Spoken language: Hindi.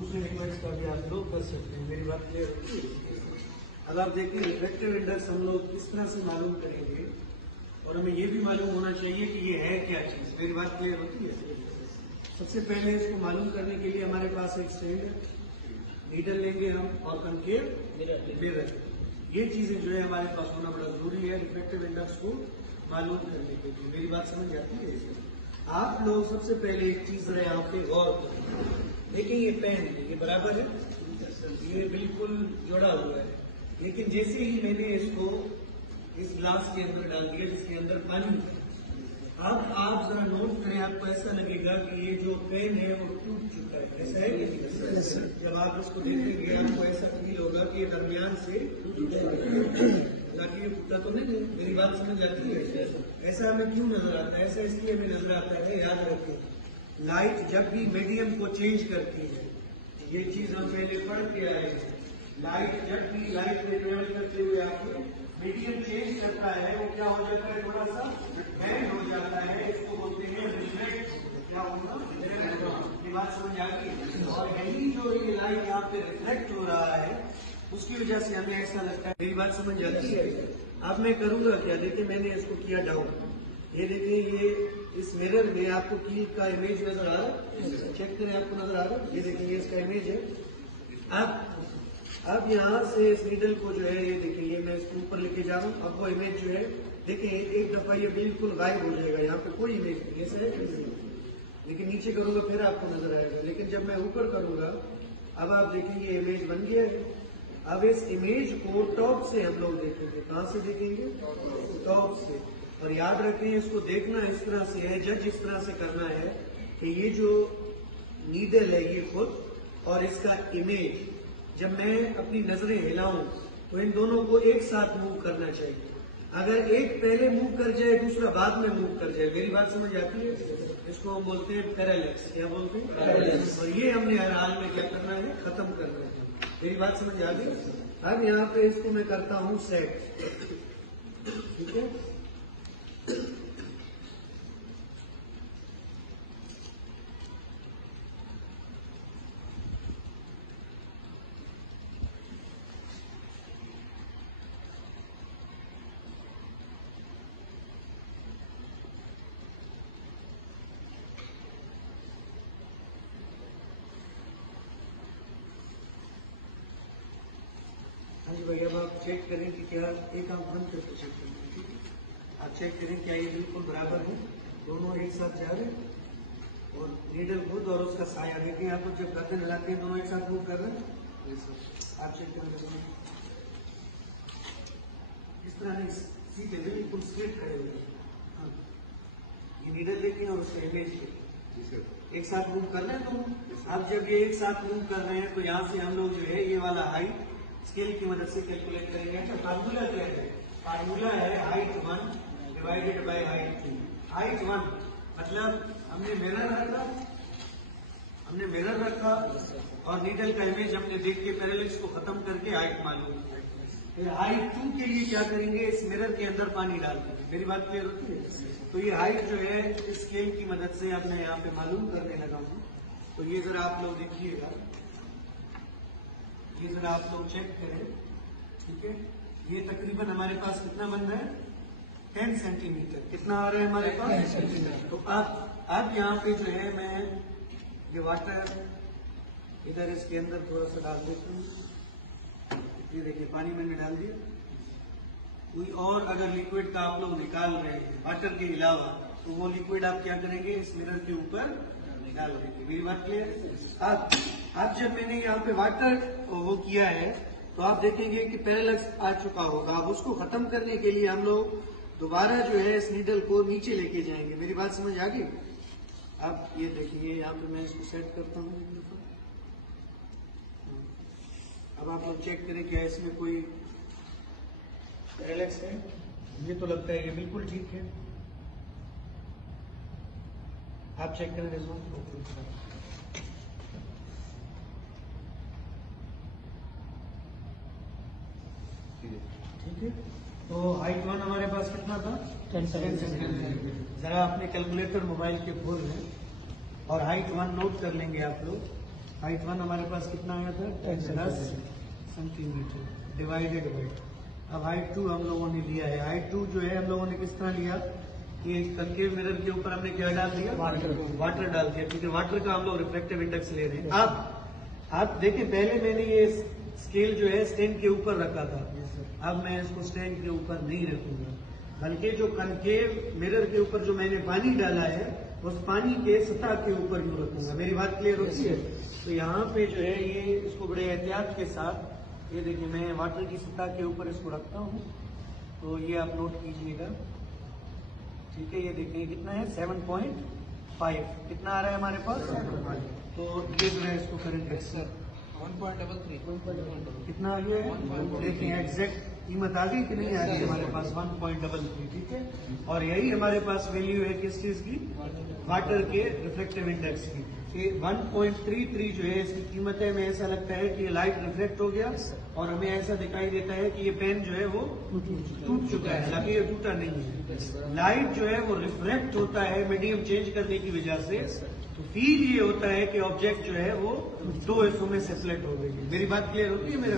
दूसरे रिक्वेस्ट का भी आप लोग कर सकते हैं। मेरी बात क्लियर होती है? अब आप देखिए रिफ्रैक्टिव इंडेक्स हम लोग किस तरह से मालूम करेंगे, और हमें ये भी मालूम होना चाहिए कि ये है क्या चीज। मेरी बात क्लियर होती है? सबसे पहले इसको मालूम करने के लिए हमारे पास एक स्टैंड है, नीडल लेंगे हम और कनकेव मिरर। ये चीजें जो है हमारे पास होना बड़ा जरूरी है रिफ्रैक्टिव इंडेक्स को मालूम करने के लिए। मेरी बात समझ आती है? आप लोग सबसे पहले एक चीज जरा यहाँ पे गौर करें। देखिए ये पेन है, ये बराबर है, ये बिल्कुल जुड़ा हुआ है, लेकिन जैसे ही मैंने इसको इस ग्लास के अंदर डाल दिया जिसके अंदर पानी है, अब आप जरा नोट करें, आपको ऐसा लगेगा कि ये जो पेन है वो टूट चुका है। ऐसा है कि जब आप उसको देखेंगे आपको ऐसा फील होगा कि ये दरमियान से हालांकि ये टूटा तो नहीं है। मेरी बात समझ आती है? ऐसा हमें क्यों नजर आता है? ऐसा इसलिए हमें नजर आता है, याद रखें, लाइट जब भी मीडियम को चेंज करती है, ये चीज हम पहले पढ़ के आए, लाइट जब भी लाइट में ट्रेवल करते हुए आपको मीडियम चेंज करता है, वो क्या हो जाता है, थोड़ा सा बैंड हो जाता है। इसको बोलते हैं रिफ्लेक्ट। क्या होगा? ये बात समझ आ गई? और यही जो ये लाइट यहाँ पे रिफ्लेक्ट हो रहा है उसकी वजह से हमें ऐसा लगता है। मेरी बात समझ आती है? अब मैं करूंगा क्या, देखिए मैंने इसको किया डाउन, ये देखिए ये इस मिरर में आपको कील का इमेज नजर आ रहा है, चेक करें आपको नजर आ रहा है, ये देखिए ये इसका इमेज है। अब यहाँ से इस नीडल को जो है ये देखिए ये मैं इसको ऊपर लेके जा रहा हूँ। अब वो इमेज जो है देखिए एक दफा ये बिल्कुल गायब हो जाएगा, यहाँ पे कोई इमेज नहीं, ऐसा है कि लेकिन नीचे करूंगा फिर आपको नजर आएगा। लेकिन जब मैं ऊपर करूंगा अब आप देखेंगे इमेज बन गया है। अब इस इमेज को टॉप से हम लोग देखेंगे। कहाँ से देखेंगे? टॉप से। और याद रखें इसको देखना इस तरह से है, जज इस तरह से करना है कि ये जो नीडल है ये खुद और इसका इमेज, जब मैं अपनी नजरें हिलाऊं तो इन दोनों को एक साथ मूव करना चाहिए। अगर एक पहले मूव कर जाए दूसरा बाद में मूव कर जाए, मेरी बात समझ आती है? इसको हम बोलते हैं पैरेलैक्स। क्या बोलते हैं? पैरेलैक्स। और ये हमने हर हाल में क्या करना है, खत्म करना है। मेरी बात समझ आ गई? अब यहाँ पे इसको मैं करता हूँ सेट, ठीक है? हाँ जी भैया, अब आप चेक करें कि क्या, एक आंख बंद करके चेक करें, ठीक है? आप चेक करें क्या ये बिल्कुल बराबर है, दोनों एक साथ जा रहे हैं, और नीडल खुद और उसका साया देखें। आप जब गर्दन हिलाते हैं दोनों एक साथ मूव कर रहे हैं। आप चेक करें इस तरह नहीं, सीधे बिल्कुल स्ट्रेट खड़े हुए। हाँ, ये नीडल देखें और उसका इमेज देखें, एक साथ मूव कर रहे हैं दोनों। अब जब ये एक साथ मूव कर रहे हैं तो यहाँ से हम लोग जो है ये वाला हाइट स्केल की मदद से कैलकुलेट करेंगे। तो फार्मूला क्या है? फार्मूला है height 1 divided by height 2। Height 1 मतलब हमने मिरर रखा और नीडल का इमेज हमने देख के पैरेलैक्स को खत्म करके हाइट मालूम किया। फिर हाइट 2 के लिए क्या करेंगे, इस मिरर के अंदर पानी डाल देंगे। मेरी बात क्लियर होती है? तो ये हाइट जो है इस स्केल की मदद से अब मैं यहाँ पे मालूम करने लगा हूँ। तो ये जरा आप लोग देखिएगा, ये जरा आप लोग चेक करें, ठीक है? ये तकरीबन हमारे पास कितना बन रहा है, 10 सेंटीमीटर। कितना आ रहा है हमारे पास? 10 सेंटीमीटर। तो अब यहाँ पे जो है मैं ये वाटर इधर इसके अंदर थोड़ा सा डाल देता हूँ। ये देखिए पानी मैंने डाल दिया। कोई और अगर लिक्विड का आप लोग निकाल रहे हैं वाटर के अलावा, तो वो लिक्विड आप क्या करेंगे, इस मिरर के ऊपर डाल देंगे। मेरी बात क्लियर? अब जब मैंने यहाँ पे वाटर वो किया है तो आप देखेंगे कि पैरेलैक्स आ चुका होगा। अब उसको खत्म करने के लिए हम लोग दोबारा जो है इस नीडल को नीचे लेके जाएंगे। मेरी बात समझ आ गई? अब ये देखिए यहाँ पे मैं इसको सेट करता हूँ एक दफा। अब आप लोग चेक करें क्या इसमें कोई पैरेलैक्स है। ये तो लगता है ये बिल्कुल ठीक है। आप चेक करें रिजल्ट। ठीक है, तो हाइट 1 हमारे पास कितना था, 10 सेंटीमीटर। जरा अपने कैलकुलेटर मोबाइल के खोल लें और हाइट 1 नोट कर लेंगे आप लोग। हाइट 1 हमारे पास कितना आया था 10 सेंटीमीटर डिवाइडेड बाई, अब हाइट 2 हम लोगों ने लिया है। हाइट 2 जो है हम लोगों ने किस तरह लिया, ये कनकेव मिरर के ऊपर हमने क्या डाल दिया, वाटर डाल दिया, क्योंकि वाटर का हम लोग रिफ्लेक्टिव इंडेक्स ले रहे हैं। अब आप देखिए पहले मैंने ये स्केल जो है स्टैंड के ऊपर रखा था, अब मैं इसको स्टैंड के ऊपर नहीं रखूंगा, बल्कि जो कनकेव मिरर के ऊपर जो मैंने पानी डाला है उस पानी के सतह के ऊपर यूं रखूंगा। मेरी बात क्लियर होती है? तो यहाँ पे जो है ये इसको बड़े एहतियात के साथ, ये देखिए मैं वाटर की सतह के ऊपर इसको रखता हूँ, तो ये आप नोट कीजिएगा, ठीक है। ये देखिए कितना है 7.5, कितना आ रहा है हमारे पास, तो ये जो है इसको करेंगे 1.33 कितना आ गया है, देखिए एग्जैक्ट कीमत आ गई कि नहीं आ गई हमारे पास 1.33, ठीक है। और यही हमारे पास वैल्यू है किस चीज की, वाटर के रिफ्लेक्टिव इंडेक्स की। 1.33 जो है इसकी कीमत है। हमें ऐसा लगता है कि ये लाइट रिफ्लेक्ट हो गया और हमें ऐसा दिखाई देता है कि ये पेन जो है वो टूट चुका है, हालांकि ये टूटा नहीं है। लाइट जो है वो रिफ्लेक्ट होता है मीडियम चेंज करने की वजह से, तो फील ये होता है कि ऑब्जेक्ट जो है वो दो हिस्सों में सेपरेट हो गई है। मेरी बात क्लियर होती है मेरे